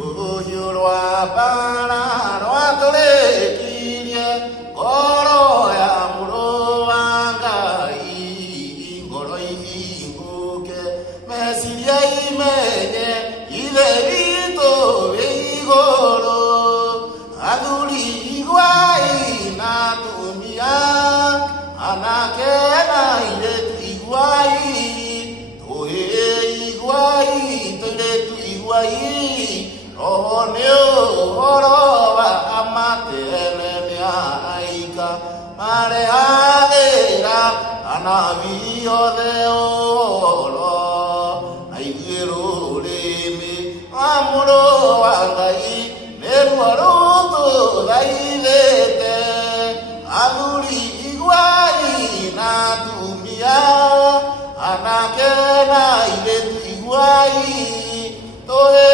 Uyurwa para roatore kirie koro ya murowangai ingoro inguke mesiria imenye iverito veigoro aduri iguai na tumia anake na iretu iguai toe iguai toiretu iguai oh neo horoba amatele miaika mare adera anavio de oro aigero leme amuro angai neruaroto dailete aduri iguai na tumia anake na iretu iguai toe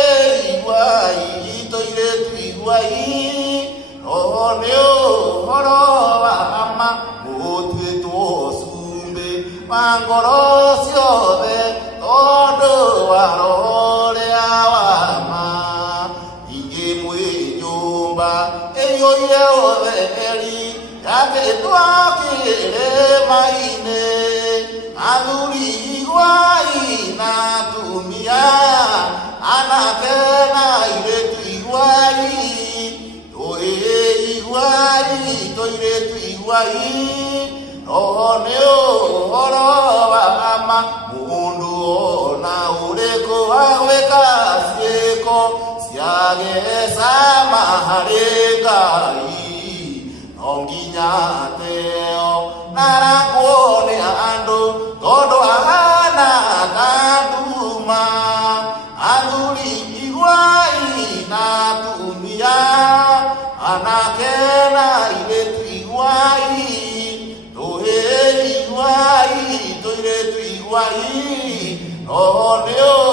iguai toiretu iguai oh neo horoba ama motue tosumbe mangorosio de todo warore awama inge mwe nyumba eyo yeo de eri yake twakire maine aduri iguai na tumia anapena iretu iguai toe iguai toiretu iguai neo horoba ama mundu ona ureko aweka sieko siage sama harekai onginya teo narakone ando todo ana kaduma aduri iguai na tumia anake na iretu iguai toe iguai toiretu iguai oh neo